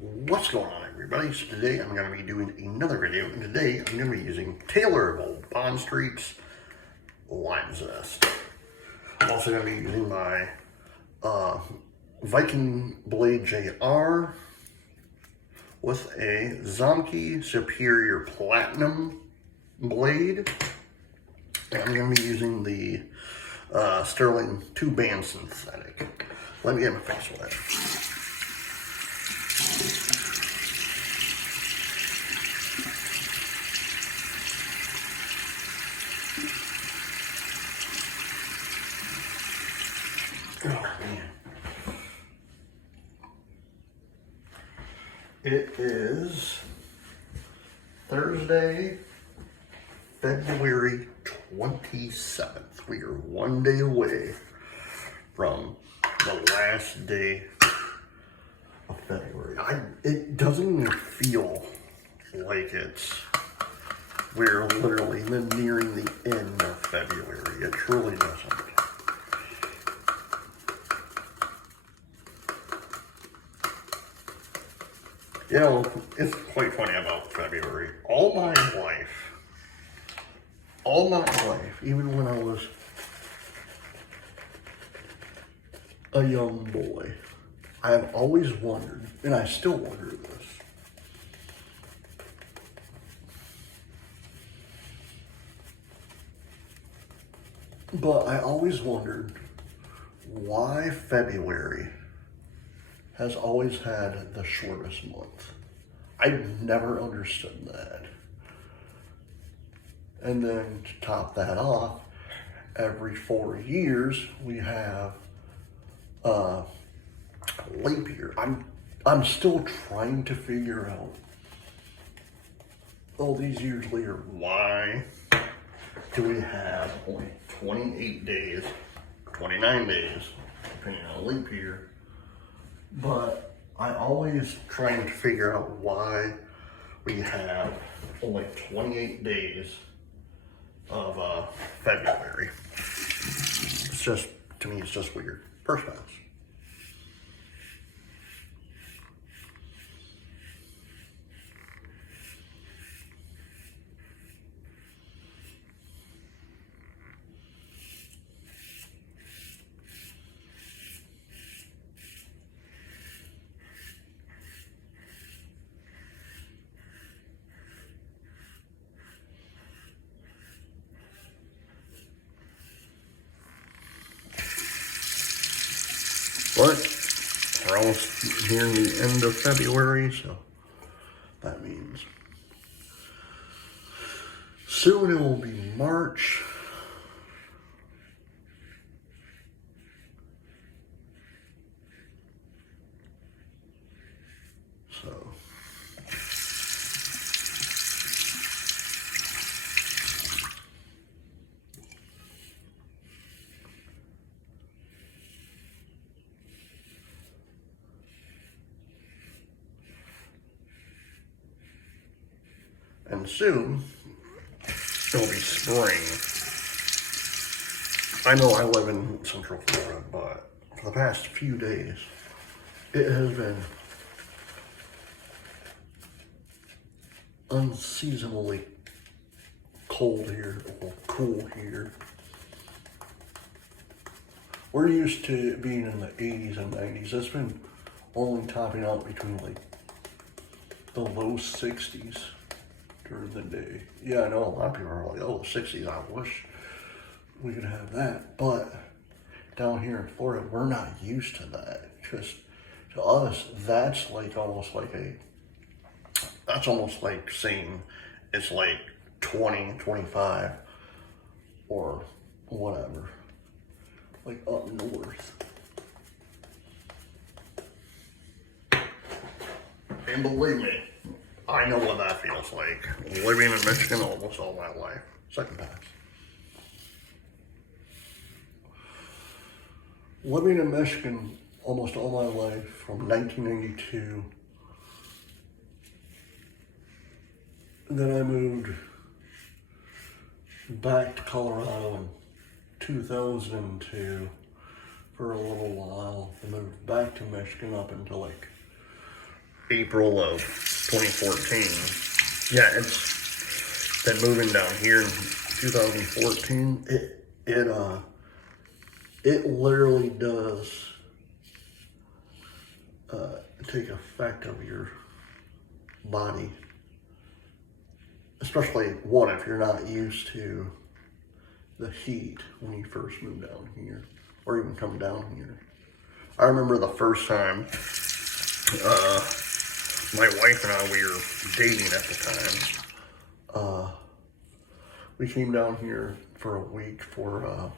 What's going on, everybody? So today I'm going to be doing another video, and today I'm going to be using Taylor of Old Bond Street's Lime Zest. I'm also going to be using my Viking Blade JR with a Zomke Superior Platinum blade. And I'm going to be using the Sterling 2-band synthetic. Let me get my face wet. Oh man. It is Thursday, February 27th. We are one day away from the last day of February. It doesn't even feel like we're literally nearing the end of February. It truly doesn't. You know, it's quite funny about February. All my life, even when I was a young boy, I have always wondered, and I still wonder this, but I always wondered why February has always had the shortest month. I've never understood that. And then to top that off, every 4 years we have leap year. I'm still trying to figure out all these years later, why do we have only 28 days, 29 days, depending on leap year? But I always trying to figure out why we have only 28 days of February. It's just, to me, it's just weird. First pass. But we're almost nearing the end of February, so that means soon it will be March. So and soon it'll be spring. I know I live in Central Florida, but for the past few days, it has been unseasonably cold here, or cool here. We're used to it being in the 80s and 90s. It's been only topping out between like the low 60s during the day. Yeah, I know a lot of people are like, oh, 60s, I wish we could have that. But down here in Florida, we're not used to that. Just to us, that's almost like saying it's like 20, 25 or whatever, like up north. And believe me, I know what that feels like. Living in Michigan almost all my life. Second pass. Living in Michigan almost all my life from 1992. Then I moved back to Colorado in 2002 for a little while. I moved back to Michigan up until like April of 2014. Yeah, it's been moving down here in 2014. It literally does take effect of your body, especially one if you're not used to the heat when you first move down here or even come down here. I remember the first time my wife and I, we were dating at the time. We came down here for a week for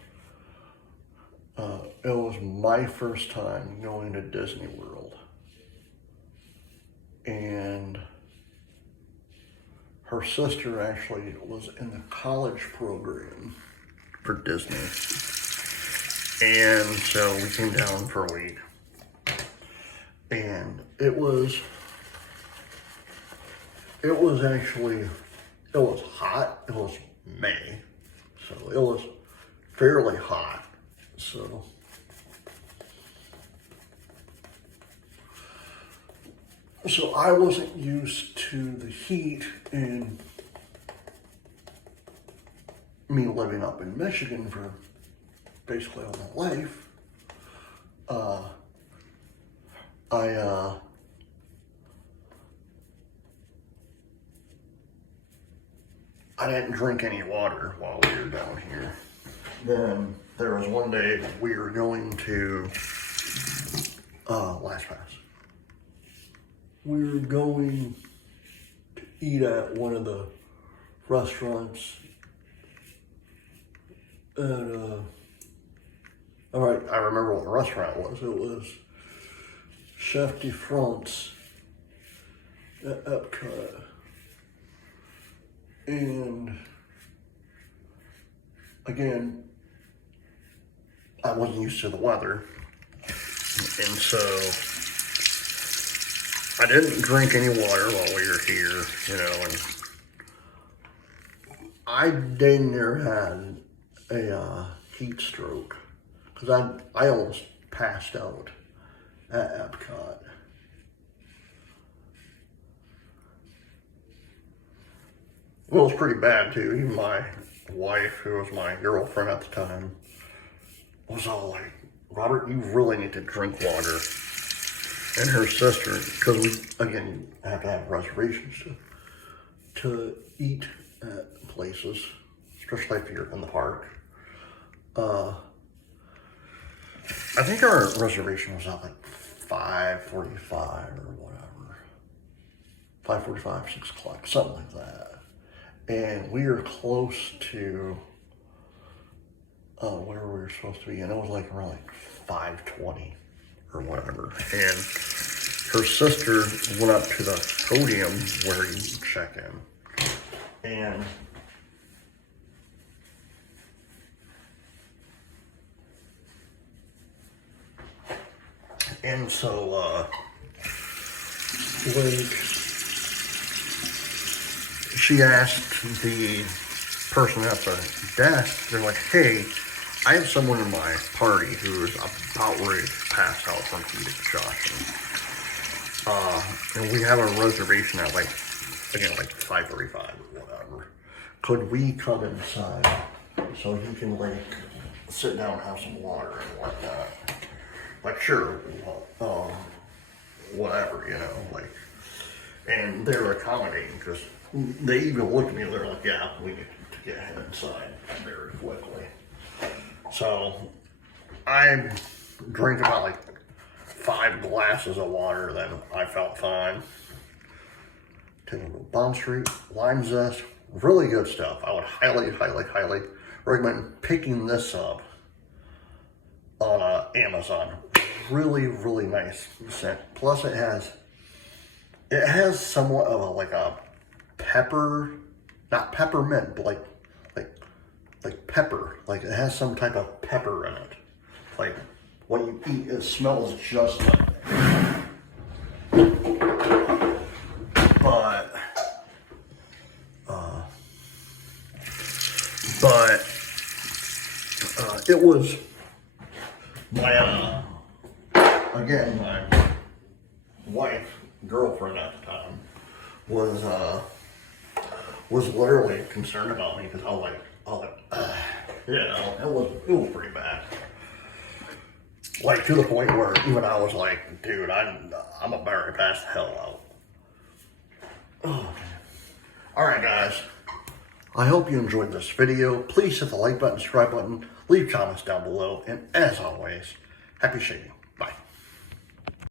it was my first time going to Disney World. And her sister actually was in the college program for Disney. And so we came down for a week. And it was hot. It was May. So it was fairly hot. So I wasn't used to the heat, and me living up in Michigan for basically all my life. I didn't drink any water while we were down here. Then there was one day we were going to Last Pass. We were going to eat at one of the restaurants at all right, I remember what the restaurant was. It was Chef de France at Epcot. And again, I wasn't used to the weather. And so I didn't drink any water while we were here, you know, and I dang near had a heat stroke because I almost passed out at Epcot. It was pretty bad too. Even my wife, who was my girlfriend at the time, was all like, Robert, you really need to drink water. And her sister, because we, again, have to have reservations to eat at places, especially if you're in the park. I think our reservation was at like 5:45 or whatever. 5:45, 6 o'clock, something like that. And we were close to where we were supposed to be, and it was like around like 5:20 or whatever. And her sister went up to the podium where you check in. And so, like, she asked the person at the desk, they're like, hey, I have someone in my party who is about ready to pass out from heat exhaustion. And we have a reservation at like 5:35 or whatever. Could we come inside so he can like sit down and have some water and whatnot? Like, sure, whatever, you know, like, and they were accommodating because they even looked at me and they're like, yeah, we need to get him inside very quickly. So I drank about like 5 glasses of water, then I felt fine. Taking a little Bond Street, lime zest, really good stuff. I would highly recommend picking this up on Amazon. Really, really nice scent. Plus it has somewhat of a pepper, not peppermint, but like pepper. Like it has some type of pepper in it. Like when you eat, it smells just like that. But it was my wife, girlfriend, girlfriend at the time was literally concerned about me because I was like, yeah, it was pretty bad. Like to the point where even I was like, dude, I'm about to pass the hell out. Oh man. Alright guys, I hope you enjoyed this video. Please hit the like button, subscribe button, leave comments down below, and as always, happy shading.